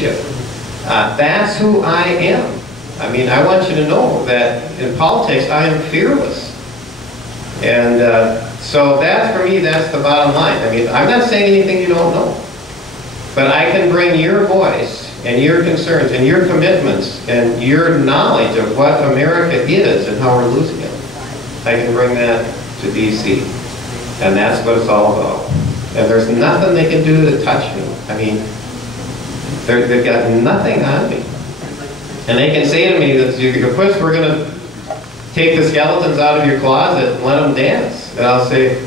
leadership. That's who I am. I mean, I want you to know that in politics, I am fearless. And so that, for me, that's the bottom line. I mean, I'm not saying anything you don't know. But I can bring your voice and your concerns and your commitments and your knowledge of what America is and how we're losing it. I can bring that to D.C. And that's what it's all about. And there's nothing they can do to touch me. I mean, they've got nothing on me. And they can say to me, Quist, we're going to take the skeletons out of your closet and let them dance. And I'll say,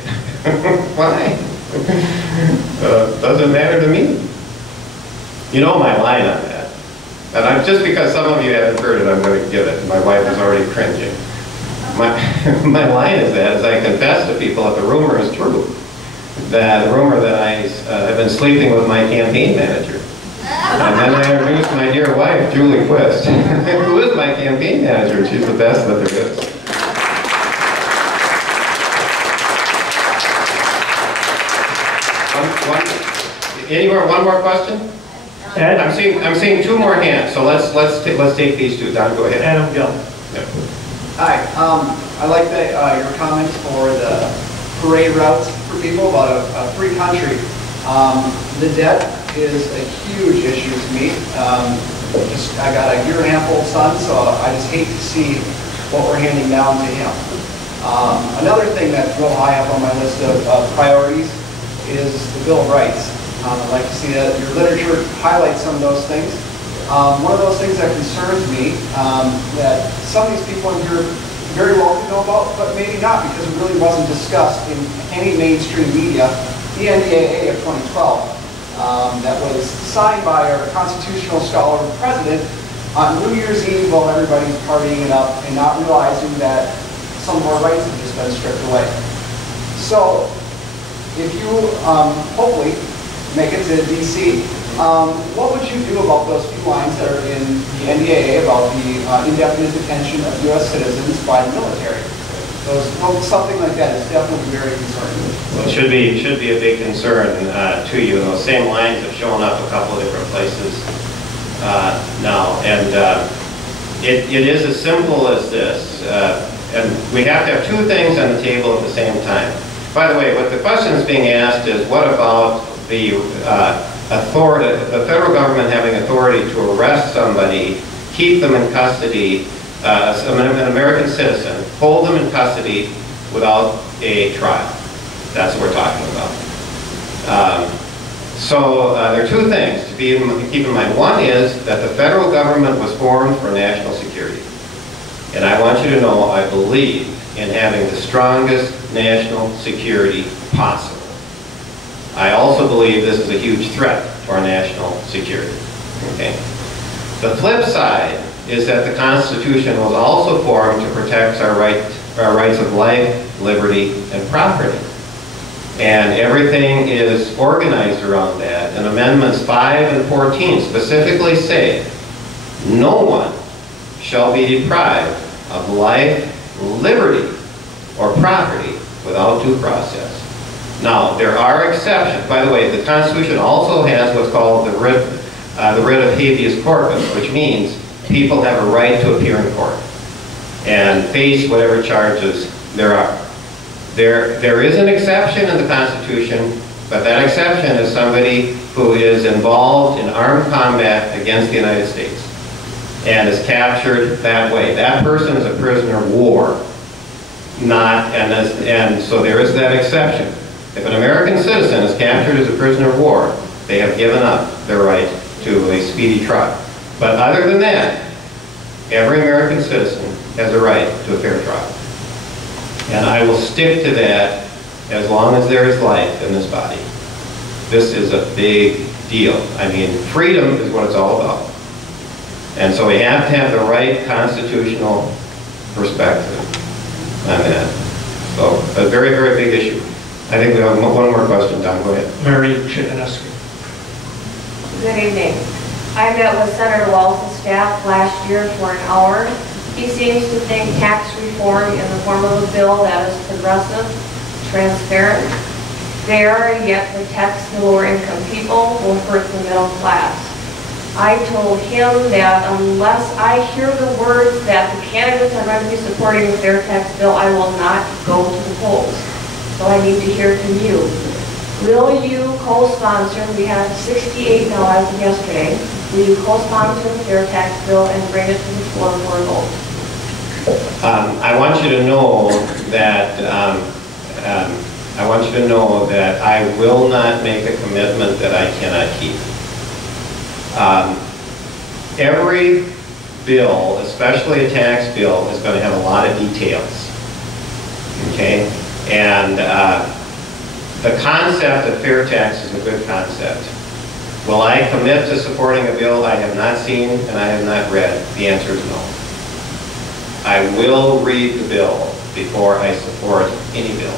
why? Doesn't matter to me. You know my line on that. And just because some of you haven't heard it, I'm going to give it. My wife is already cringing. My line is that, as I confess to people, if the rumor is true, that the rumor that I have been sleeping with my campaign manager. And then I introduced my dear wife, Julie Quist, who is my campaign manager. She's the best that there is. One more question? Ed? I'm seeing two more hands, so let's take these two. Don, go ahead. Adam Gill. Yep. Hi. I like your comments for the parade routes for people about a free country. The debt is a huge issue to me. I got a year-and-a-half-old son, so I just hate to see what we're handing down to him. Another thing that's real high up on my list of priorities is the Bill of Rights. I'd like to see that your literature highlights some of those things. One of those things that concerns me, that some of these people in here very well could know about, but maybe not because it really wasn't discussed in any mainstream media, the NDAA of 2012, that was signed by our constitutional scholar president on New Year's Eve while everybody's partying it up and not realizing that some of our rights have just been stripped away. So, if you hopefully make it to D.C., what would you do about those few lines that are in the NDAA about the indefinite detention of U.S. citizens by the military? Something like that is definitely very concerning. Well, it should be a big concern to you. Those same lines have shown up a couple of different places now, and it is as simple as this. And we have to have two things on the table at the same time. By the way, what the question is being asked is, what about the federal government having authority to arrest somebody, keep them in custody, an American citizen, hold them in custody without a trial? That's what we're talking about. So there are two things to keep in mind. One is that the federal government was formed for national security. And I want you to know I believe in having the strongest national security possible. I also believe this is a huge threat to our national security. Okay? The flip side is that the Constitution was also formed to protect our rights of life, liberty, and property. And everything is organized around that. And Amendments 5 and 14 specifically say, no one shall be deprived of life, liberty, or property without due process. Now, there are exceptions. By the way, the Constitution also has what's called the writ of habeas corpus, which means people have a right to appear in court and face whatever charges there are. There is an exception in the Constitution, but that exception is somebody who is involved in armed combat against the United States and is captured that way. That person is a prisoner of war, and so there is that exception. If an American citizen is captured as a prisoner of war, they have given up their right to a speedy trial. But other than that, every American citizen has a right to a fair trial. And I will stick to that as long as there is life in this body. This is a big deal. I mean, freedom is what it's all about. And so we have to have the right constitutional perspective on that. So, a very, very big issue. I think we have one more question. Don, go ahead. Mary Chikanescu. Good evening. I met with Senator Walz's staff last year for an hour. He seems to think tax reform in the form of a bill that is progressive, transparent, fair, yet protects the lower income people, will hurt the middle class. I told him that unless I hear the words that the candidates I'm going to be supporting the fair tax bill, I will not go to the polls. So I need to hear from you. Will you co-sponsor, we had 68 now as of yesterday, will you co-sponsor the fair tax bill and bring it to the floor for a vote? I want you to know that I will not make a commitment that I cannot keep. Every bill, especially a tax bill, is going to have a lot of details. Okay, and the concept of fair tax is a good concept. Will I commit to supporting a bill I have not seen and I have not read? The answer is no. I will read the bill before I support any bill.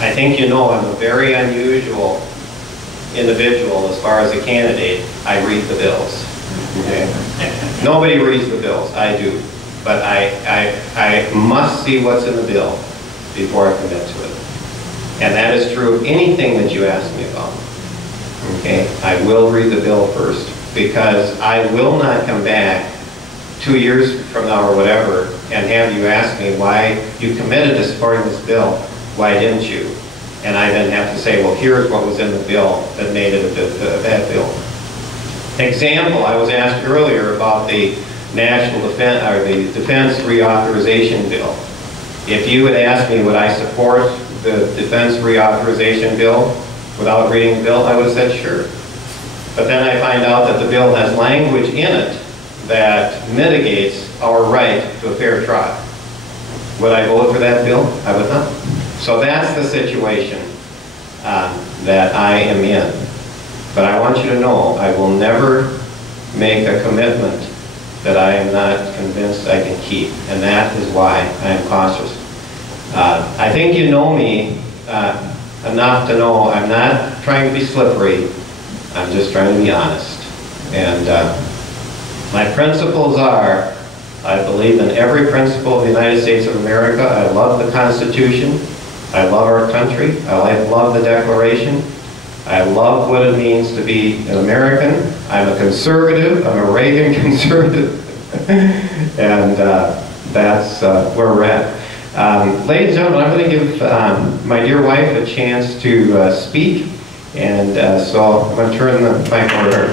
I think you know I'm a very unusual individual as far as a candidate. I read the bills. Okay? Nobody reads the bills. I do. But I must see what's in the bill before I commit to it. And that is true of anything that you ask me about. Okay? I will read the bill first, because I will not come back 2 years from now or whatever and have you ask me why you committed to supporting this bill, why didn't you? And I then have to say, well, here's what was in the bill that made it a bad bill. Example, I was asked earlier about the national defense, or the defense reauthorization bill. If you had asked me would I support the defense reauthorization bill without reading the bill, I would have said sure. But then I find out that the bill has language in it that mitigates our right to a fair trial. Would I vote for that bill? I would not. So that's the situation that I am in. But I want you to know I will never make a commitment that I am not convinced I can keep. And that is why I am cautious. I think you know me enough to know I'm not trying to be slippery. I'm just trying to be honest. And my principles are, I believe in every principle of the United States of America. I love the Constitution. I love our country. I love the Declaration. I love what it means to be an American. I'm a conservative. I'm a Reagan conservative. And that's where we're at. Ladies and gentlemen, I'm going to give my dear wife a chance to speak. And so I'm going to turn the mic over to her.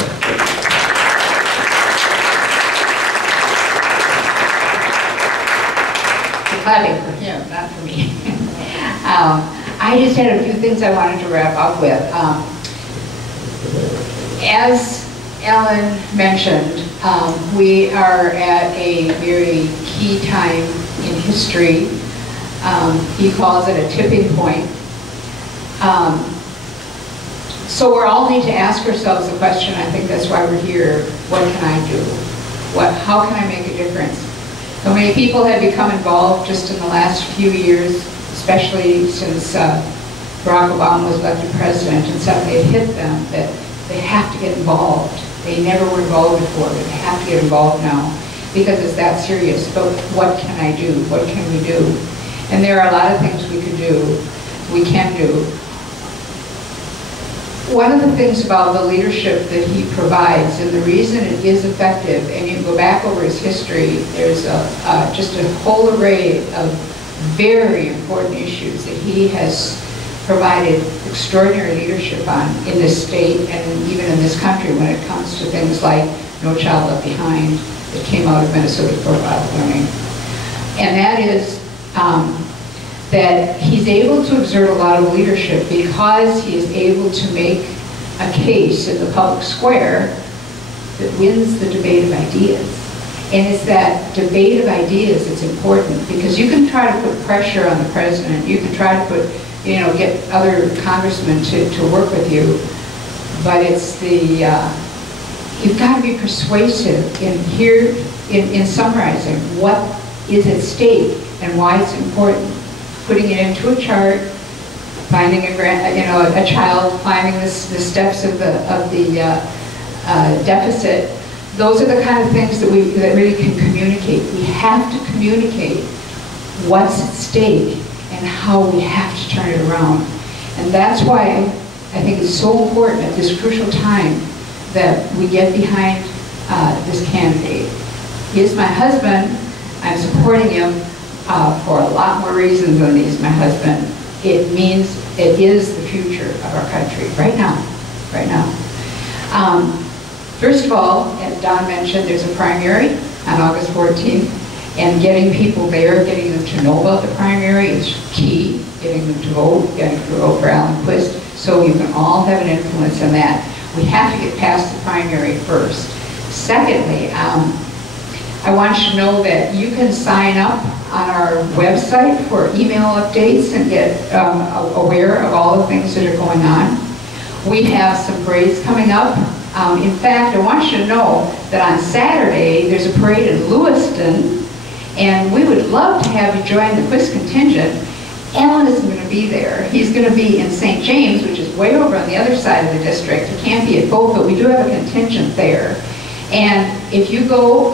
Clapping for him, not for me. I just had a few things I wanted to wrap up with. As Ellen mentioned, we are at a very key time in history. He calls it a tipping point. So we all need to ask ourselves the question, I think that's why we're here, what can I do? How can I make a difference? So many people have become involved just in the last few years, especially since Barack Obama was elected president, and suddenly it hit them that they have to get involved. They never were involved before, but they have to get involved now because it's that serious. But what can I do? What can we do? And there are a lot of things we can do. One of the things about the leadership that he provides, and the reason it is effective, and you go back over his history, there's just a whole array of very important issues that he has provided extraordinary leadership on in this state and even in this country when it comes to things like No Child Left Behind that came out of Minnesota Profile Learning. And that is that he's able to exert a lot of leadership because he is able to make a case in the public square that wins the debate of ideas. And it's that debate of ideas that's important, because you can try to put pressure on the president, you can try to put, get other congressmen to work with you, but it's the, you've got to be persuasive in summarizing what is at stake and why it's important. Putting it into a chart, finding a child climbing the steps of the deficit. Those are the kind of things that really can communicate. We have to communicate what's at stake and how we have to turn it around. And that's why I think it's so important at this crucial time that we get behind this candidate. He is my husband. I'm supporting him for a lot more reasons than he's my husband. It means it is the future of our country right now, right now. First of all, as Don mentioned, there's a primary on August 14th, and getting people there, getting them to know about the primary is key, getting them to vote, getting them to vote for Alan Quist, so you can all have an influence in that. We have to get past the primary first. Secondly, I want you to know that you can sign up on our website for email updates and get aware of all the things that are going on. We have some parades coming up. In fact, I want you to know that on Saturday, there's a parade in Lewiston, and we would love to have you join the Quist contingent. Alan isn't going to be there. He's going to be in St. James, which is way over on the other side of the district. He can't be at both, but we do have a contingent there. And if you go,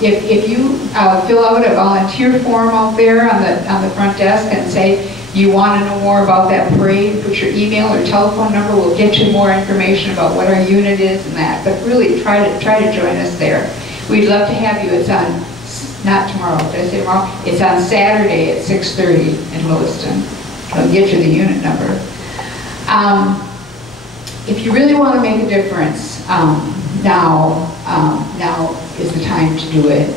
if you fill out a volunteer form out there on the front desk and say you want to know more about that parade, put your email or telephone number. We'll get you more information about what our unit is and that. But really, try to join us there. We'd love to have you. It's on, not tomorrow. Did I say tomorrow? It's on Saturday at 6:30 in Lewiston. I'll get you the unit number. If you really want to make a difference, now is the time to do it.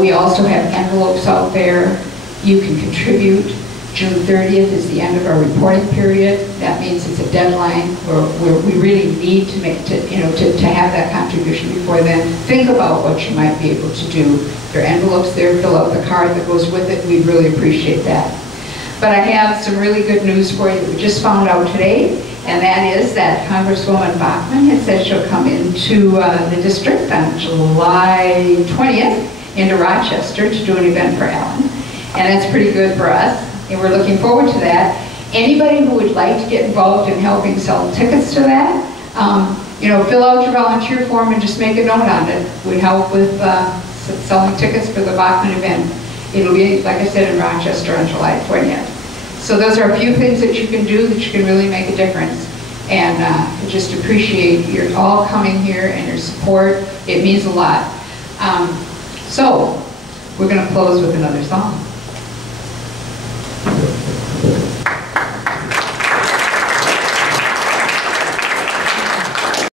We also have envelopes out there. You can contribute. June 30th is the end of our reporting period. That means it's a deadline where we really need to have that contribution before then. Think about what you might be able to do. There are envelopes there. Fill out the card that goes with it. We'd really appreciate that. But I have some really good news for you that we just found out today, and that is that Congresswoman Bachmann has said she'll come into the district on July 20th into Rochester to do an event for Alan. And that's pretty good for us, and we're looking forward to that. Anybody who would like to get involved in helping sell tickets to that, fill out your volunteer form and just make a note on it. We'd help with selling tickets for the Bachmann event. It'll be, like I said, in Rochester on July 20th. So those are a few things that you can do that you can really make a difference. And I just appreciate your all coming here and your support. It means a lot. So we're going to close with another song.